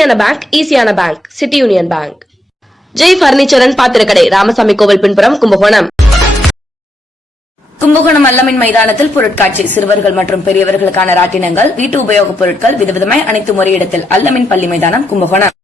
ராசியான பேங்க் ஈஸியான bank city union bank Jai furniture and பாத்திரக்கடை Ramasamy கோவில் பின்புறம் கும்பகோணம் கும்பகோணம் அல்லமின் மைதானத்தில் பொருட்காட்சி சிறுவர்கள் மற்றும் பெரியவர்களுக்கான ராட்டினங்கள் வீட்டு உபயோகப் பொருட்கள் விதவிதமாய் அனைத்து முறையிடத்தில் அல்லமின் பள்ளி மைதானம் கும்பகோணம்.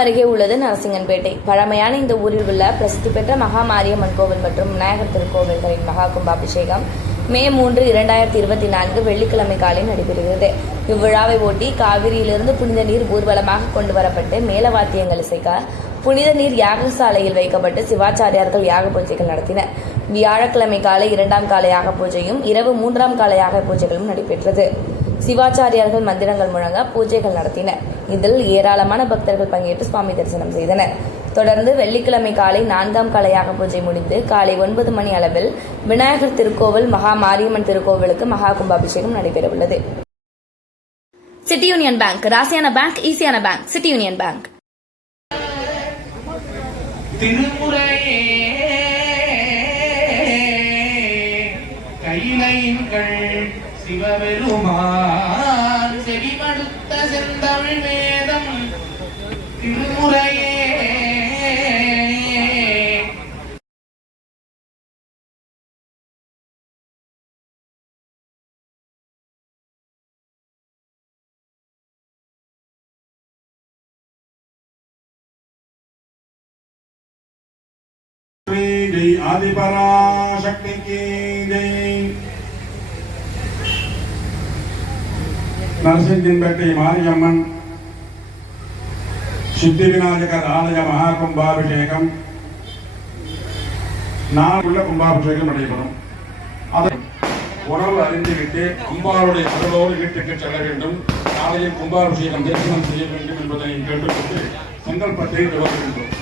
அருகே உள்ளது நரசிங்கன்பேட்டை. பழமையான இந்த ஊரில் உள்ள பிரசித்தி பெற்ற மகா மாரியம்மன் கோவில் மற்றும் விநாயகர் திருக்கோவில்களின் மகா கும்பாபிஷேகம் மே மூன்று இரண்டாயிரத்தி இருபத்தி நான்கு வெள்ளிக்கிழமை காலை நடைபெறுகிறது. இவ்விழாவை ஒட்டி காவிரியிலிருந்து புனித நீர் ஊர்வலமாக கொண்டு வரப்பட்டு மேலவாத்தியங்கள் இசைக்க புனித நீர் யாகசாலையில் வைக்கப்பட்டு சிவாச்சாரியார்கள் யாக பூஜைகள் நடத்தினர். வியாழக்கிழமை காலை இரண்டாம் கால யாக பூஜையும் இரவு மூன்றாம் கால யாக பூஜைகளும் நடைபெற்றது. சிவாச்சாரியார்கள் மந்திரங்கள் முழங்க பூஜைகள் நடத்தினர். இதில் ஏராளமான பக்தர்கள் பங்கேற்று சுவாமி தரிசனம் செய்தனர். தொடர்ந்து வெள்ளிக்கிழமை காலை நான்காம் காலையாக பூஜை முடிந்து காலை ஒன்பது மணி அளவில் விநாயகர் திருக்கோவில் மகா மாரியம்மன் திருக்கோவிலுக்கு மகா கும்பாபிஷேகம் நடைபெறவுள்ளது. சிட்டி யூனியன் பேங்க் ராசியான பேங்க் ஈஸியான பேங்க் சிட்டி யூனியன் பேங்க். திருமுறையே கைலைகள் சிவபெருமான் செவிமடுத்த செந்தமிழ் வேதம் திருமுறையே. ஆதிபராசக்திக்கு ஜெய் நரசிங்கின்பேட்டை மாரியம்மன் சித்தி விநாயகர் ஆலய மகா கும்பாபிஷேகம் நான் உள்ள கும்பாபிஷேகம் நடைபெறும் அதை உணவு அறிந்துவிட்டு அம்பாளுடைய அருளோடு வீட்டுக்கு செல்ல வேண்டும் நாளையில் கும்பாபிஷேகம் தரிசனம் செய்ய வேண்டும் என்பதை கேட்டுக்கொண்டு சங்கல்பத்தை நிறுவுகின்றோம்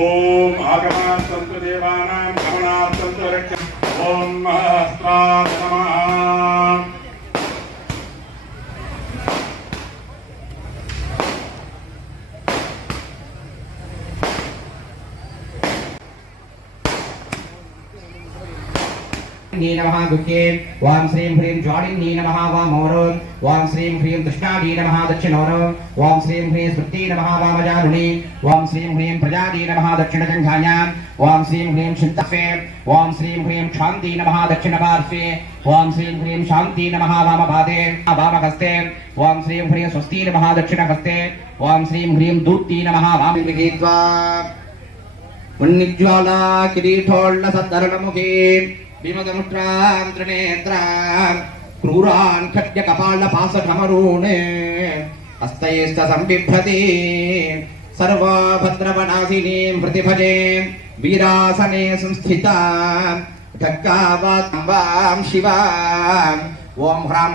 ஓம் ஆகமார்த்தந்து தேவானாம் கமனார்த்தந்து ரட்சம் ஓம் மகாஸ்திரா నీ నమః గుహ్యే వాం శ్రీం హ్రీం జ్వాడిన్యీ నమః వామోరం వాం శ్రీం హ్రీం దృష్టాడీ నమః దక్షిణోరం వాం శ్రీం హ్రీం స్మృతి నమః వామజానుని వాం శ్రీం హ్రీం ప్రజాదీ నమః దక్షిణజంఘాన్యాం వాం శ్రీం హ్రీం చింతస్వే వాం శ్రీం హ్రీం క్షాంతి నమః దక్షిణపార్శ్వే వాం శ్రీం హ్రీం శాంతి నమః వామపాదే వామహస్తే వాం శ్రీం హ్రీం స్వస్తి నమః దక్షిణహస్తే వాం శ్రీం హ్రీం దూత్తి నమః వామిగీత్వా ఉన్నిజ్వాలా కిరీటోళ్ళ సత్తరణముఖీ విమదముష్ట్రాం త్రినేత్రాం క్రూరాన్ ఖడ్య కపాల పాసఠమరూణే హస్తైస్త సంబిభ్రతి సర్వభద్రవనాశినీం ప్రతిభజే వీరాసనే సంస్థితా ఢక్కావాం శివాం ఓం హ్రాం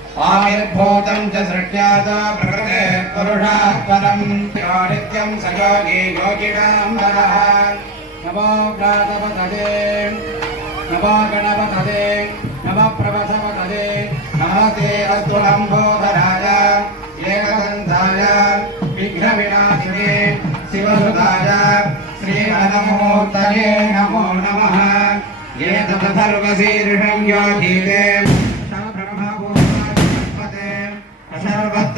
आविर्भूतम् च सृष्ट्यात प्रकृते पुरुषात् परम् नित्यम् स योगी योगिनाम् वरः नमो प्रातपतये नमो गणपतये नमः प्रवसपतये नमस्ते अस्तु लम्बोदराय एकदन्ताय विघ्नविनाशिने, शिवसुताय श्रीहरमूर्तये नमो नमः। एतदथर्वशीर्षं योगीते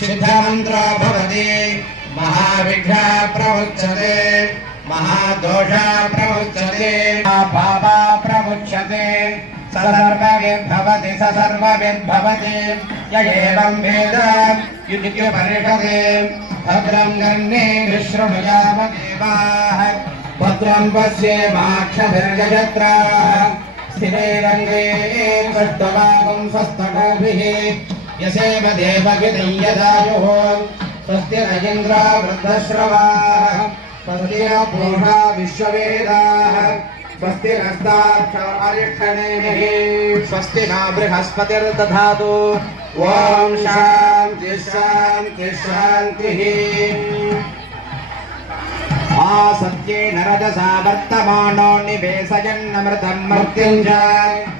सिद्धमन्त्रो भवति महाविघ्ना प्रमुच्यते, महादोषा प्रमुच्यते पापा प्रमुच्यते स सर्वविद्भवति स सर्वविद्भवति य एवं वेद युज्यपरिषदे भद्रं गन्ने विशृणुयामदेवाः भद्रं पश्येमाक्षभिर्गजत्राः स्थिरैरङ्गे कष्टवागं स्वस्तकोभिः यसेव देवगिरिं यदायुः स्वस्ति न इन्द्रा वृद्धश्रवाः स्वस्ति न पूर्णा विश्ववेदाः स्वस्ति नस्ताक्षारिक्षणेः स्वस्ति न बृहस्पतिर्दधातु ॐ शान्ति शान्ति शान्तिः आसत्ये नरजसा वर्तमानो निवेशयन्नमृतम् मृत्युञ्जाय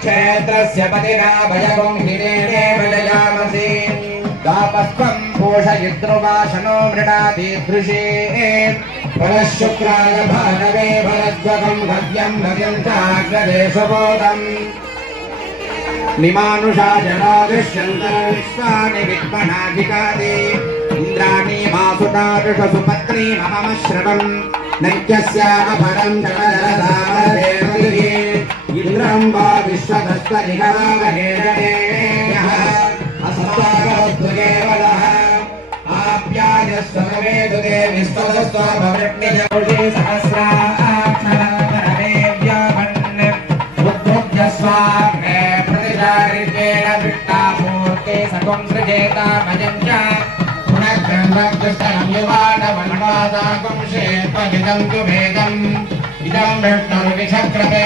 क्षेत्रस्य पतिना भयगुं हिरेणे बलयामसि दापस्त्वम् पोषयितृवाशनो मृणादीदृशे पुनः शुक्राय भानवे भरद्वकम् हव्यम् नद्यम् चाग्रदेशबोधम् निमानुषा जना दृश्यन्तः विश्वानि विद्मनाधिकादे इन्द्राणि मासुतादृशसुपत्नी ममश्रवम् नैत्यस्य अपरम् जलधरसामरदेवतिः रुद्रम्बा विश्वदत्तनिगरामहेरः असत्तागवद्वगेवलः आप्यायस्तमवेदुगे विस्तदस्त्वभवट्निजपुषे सहस्रात्मनन्दरदेव्यामन् बुद्धोभ्यस्वाग्ने प्रतिशारित्वेन विष्टापूर्ते सकं सृजेता भजञ्च पुनर्ग्रन्थकृष्णं युवानवन्वादाकुंशे पजिदं तु भेदम् इदं विष्णुर्विषक्रमे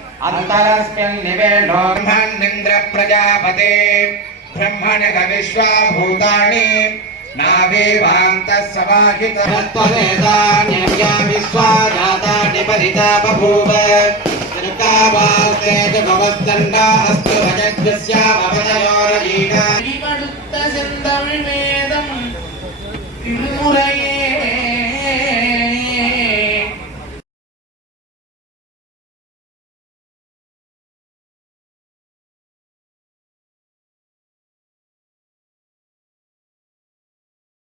अन्तरस्मिन्निवेशोन्द्रप्रजापते ब्रह्मणः विश्वा भूतानि नावेवान्तः समाहितत्वमेतान्यव्या विश्वा जातानि परिता बभूव भवस्तण्डा अस्तु भजद्वस्यामवदयोरजीना